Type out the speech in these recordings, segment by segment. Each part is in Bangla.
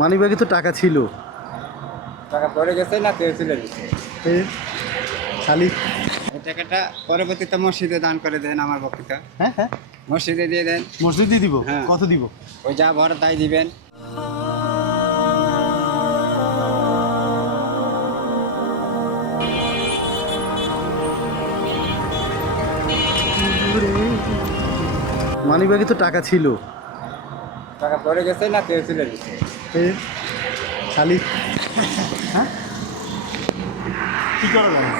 মানি ব্যাগে তো টাকা ছিল। টাকা পড়ে গেছে না কেউ তুলে দিচ্ছে? এ, খালি এই টাকাটা পরবর্তীতে মসজিদে দান করে দেন আমার বক্তৃতা। হ্যাঁ হ্যাঁ, মসজিদে দিয়ে দেন। মসজিদে দিব। হ্যাঁ। কত দিব? ওই যা ভরা তাই দিবেন। মানি ব্যাগে তো টাকা ছিল। টাকা পড়ে গেছে না কেউ তুলে দিচ্ছে? এ, খালি হ্যাঁ, কি করা যাবে?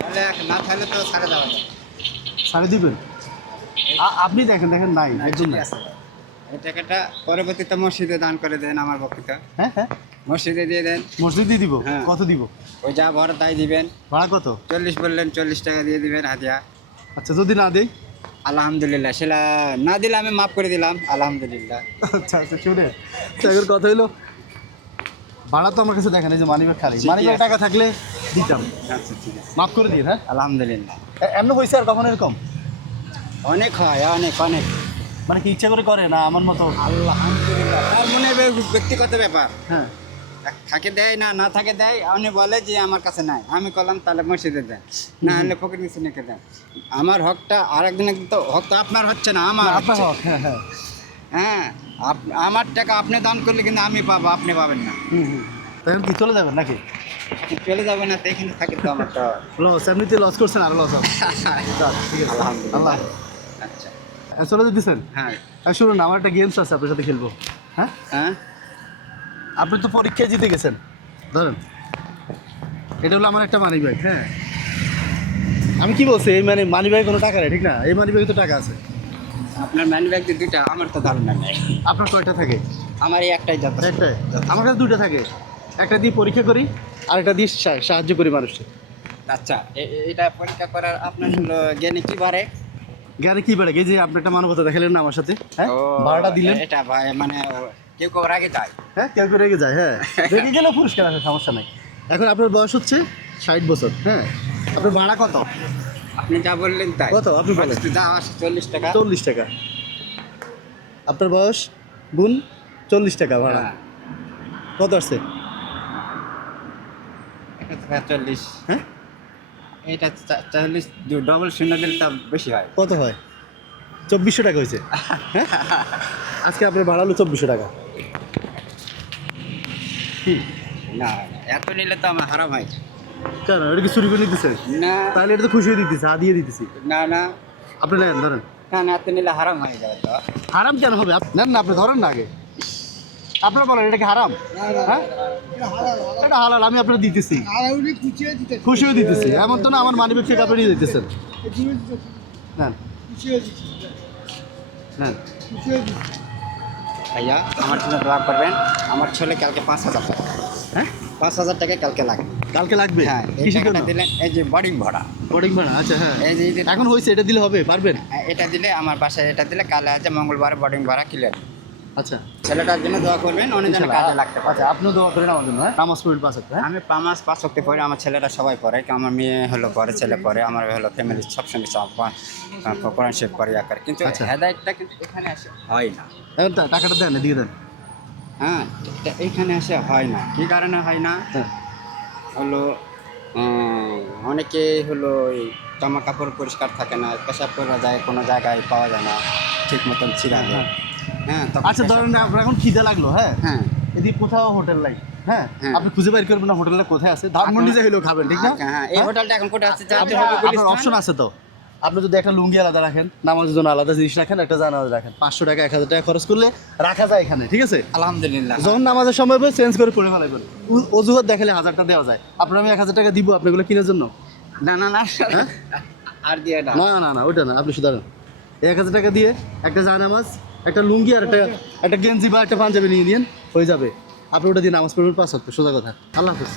তাহলে না থাকলে তো সাড়ে দেওয়া যায়। সাড়ে দিবেন? আপনি দেখেন দেখেন নাই একদম নাই। এই টাকাটা পরবর্তীতে মসজিদে দান করে দেন আমার বক্তৃতা। হ্যাঁ হ্যাঁ, মসজিদে দিয়ে দেন। মসজিদে দিব। হ্যাঁ। কত দিব? ওই যা ভরা তাই দিবেন। ভাড়া কত? 40 বললেন, 40 টাকা দিয়ে দিবেন হাদিয়া। আচ্ছা, যদি না দেই? আলহামদুলিল্লাহ, সেটা না দিলে আমি মাফ করে দিলাম, আলহামদুলিল্লাহ। আচ্ছা আচ্ছা, শুনে এখন কথা হইলো, ভাড়া তো আমার কাছে দেখেন, এই যে মানি ব্যাগ খালি, ঠিকই মানি ব্যাগ আছে। টাকা থাকলে দিতাম। আচ্ছা ঠিক আছে, মাফ করে দিন। হ্যাঁ, আলহামদুলিল্লাহ। এমন হয়েছে আর কখন এরকম? অনেক হয়, অনেক অনেক। মানে কি ইচ্ছা করে করে না আমার মতো? আলহামদুলিল্লাহ, তার মনে ব্যক্তিগত ব্যাপার। হ্যাঁ, থাকে দেয় না, না থাকে দেয়। উনি বলে যে আমার কাছে নাই, আমি করলাম তাহলে মসজিদে দেন, না হলে ফকির নিচে নিকে দেন। আমার হকটা আরেকজনের, তো হক তো আপনার হচ্ছে না, আমার আপনার হচ্ছে। হক। হ্যাঁ হ্যাঁ, হ্যাঁ, আমার টাকা আপনি দান করলে কিন্তু আমি পাবো, আপনি পাবেন না। তখন কি চলে যাবেন নাকি? আপনি চলে যাবে না তো এখানে থাকে তো আমার তো। লস, এমনিতে লস করছেন আর লস হবে। ঠিক আছে, আলহামদুলিল্লাহ। আল্লাহ। আচ্ছা, চলে যেতেছেন? হ্যাঁ শুনুন, আমার একটা গেমস আছে, আপনার সাথে খেলবো। হ্যাঁ, হ্যাঁ, আপনি তো পরীক্ষায় জিতে গেছেন, ধরেন এটা হলো আমার একটা মানি ব্যাগ। হ্যাঁ, আমি কি বলছি, এই মানে মানি ব্যাগে কোনো টাকা নেই, ঠিক না? এই মানি ব্যাগে তো টাকা আছে। আপনার ম্যান ব্যাগ দুইটা, আমার তো ধারণা নেই। আপনার কয়টা থাকে? আমার এই একটাই যত। একটাই? আমার কাছে দুইটা থাকে, একটা দিয়ে পরীক্ষা করি আর একটা দিয়ে সাহায্য করি মানুষকে। আচ্ছা, এটা পরীক্ষা করার আপনার হলো জ্ঞানে কি বাড়ে? গাড়ি কি বেড়ে গেছে, আপনি একটা মানবতা দেখালেন না আমার সাথে। হ্যাঁ, ভাড়াটা দিলেন। এটা ভাই মানে কেউ কেউ রাগে যায়। হ্যাঁ, কেউ কেউ রেগে যায়। হ্যাঁ, রেগে গেলেও পুরস্কার আছে, সমস্যা নাই। এখন আপনার বয়স হচ্ছে 60 বছর। হ্যাঁ, আপনার ভাড়া কত? আপনি যা বললেন তাই। কত আপনি বলেন? যা আসে 40 টাকা। 40 টাকা। আপনার বয়স গুণ 40 টাকা ভাড়া, হ্যাঁ, কত আসছে? এটা তো 40। হ্যাঁ, এটা 40 ডবল শূন্য দিলে তা বেশি হয়। কত হয়? 2400 টাকা হয়েছে। হ্যাঁ, আজকে আপনার ভাড়া হলো 2400 টাকা। কি? না, এত নিলে তো আমার হারাম হয়। কেন, এটা কি চুরি করে নিতেছে? না তাহলে এটা তো খুশি হয়ে দিতেছে, দিয়ে দিতেছি। না না আপনি নেন, ধরেন। না, এত নিলে হারাম হয়ে যাবে তো। হারাম কেন হবে? নেন না, আপনি ধরেন না আগে। আপনারা বলেন এটা কি হারাম? হ্যাঁ, এটা হালাল, আমি আপনার দিতেছি, খুশি হয়ে দিতেছি। এমন তো না আমার মানি ব্যাগ থেকে আপনি নিয়ে দিতেছেন। নেন নেন। ভাইয়া, আমার জন্য দোয়া করবেন। আমার ছেলে কালকে 5,000 টাকা। হ্যাঁ, 5,000 টাকা কালকে লাগবে। কালকে লাগবে? হ্যাঁ, এই কিসের টাকাটা জন্য? দিলেন, এই যে বোর্ডিং ভাড়া। বোর্ডিং ভাড়া? আচ্ছা, হ্যাঁ। এই যে এখন হয়েছে, এটা দিলে হবে? পারবেন? এটা দিলে আমার বাসায়, এটা দিলে কালে আছে মঙ্গলবার বোর্ডিং ভাড়া ক্লিয়ার। আচ্ছা, ছেলেটার জন্য দোয়া করবেন, অনেক যেন কাজে লাগতে পারে। আচ্ছা, আপনিও দোয়া করেন আমার জন্য। হ্যাঁ, নামাজ পড়বেন 5 ওয়াক্ত। হ্যাঁ, আমি 5 ওয়াক্ত পড়ে, আমার ছেলেরা সবাই পড়ে। আমার মেয়ে হলো পড়ে, ছেলে পড়ে, আমার হলো ফ্যামিলি সবসময় কোরআন শরীফ পড়ে আকার। কিন্তু আচ্ছা। হেদায়েতটা কিন্তু এখানে আসে হয় না। এখন টাকাটা দেন, এদিকে দেন। হ্যাঁ, এটা এখানে আসে হয় না। কী কারণে হয় না? হ্যাঁ, হলো অনেকে হলো ওই জামা কাপড় পরিষ্কার থাকে না, পেশাব করা যায়, কোনো জায়গায় পাওয়া যায় না ঠিক মতন ছিড়ালে। হ্যাঁ। হ্যাঁ, তখন আচ্ছা, ধরেন আপনার এখন খিদে লাগলো। হ্যাঁ, হ্যাঁ এদিকে কোথাও হোটেল নাই। হ্যাঁ, হ্যাঁ। আপনি খুঁজে বের করবেন না হোটেলটা কোথায় আছে। ধানমন্ডি যাই হলেও খাবেন, ঠিক না? হ্যাঁ, এই হোটেলটা এখন কোথায় আছে? আপনার অপশন আছে তো। আপনি যদি একটা লুঙ্গি আলাদা রাখেন, নামাজের জন্য আলাদা জিনিস রাখেন, একটা জানাজা রাখেন, 500 টাকা 1000 টাকা খরচ করলে রাখা যায় এখানে, ঠিক আছে? আলহামদুলিল্লাহ। যখন নামাজের সময় হবে চেঞ্জ করে পড়ে ফেলাবেন। অজুহাত দেখালে 1000 টাকা দেওয়া যায়। আপনার আমি 1000 টাকা দিব আপনাগুলো কেনার জন্য। না না না, হ্যাঁ? আর দিয়ে না। না না না, ওইটা না, আপনি শুধু 1000 টাকা দিয়ে একটা জানামাজ, একটা লুঙ্গি আর একটা গেঞ্জি বা একটা পাঞ্জাবি নিয়ে নিন, হয়ে যাবে। আপনি ওটা দিয়ে নামাজ পড়বেন 5 ওয়াক্ত, সোজা কথা। আল্লাহ হাফেজ।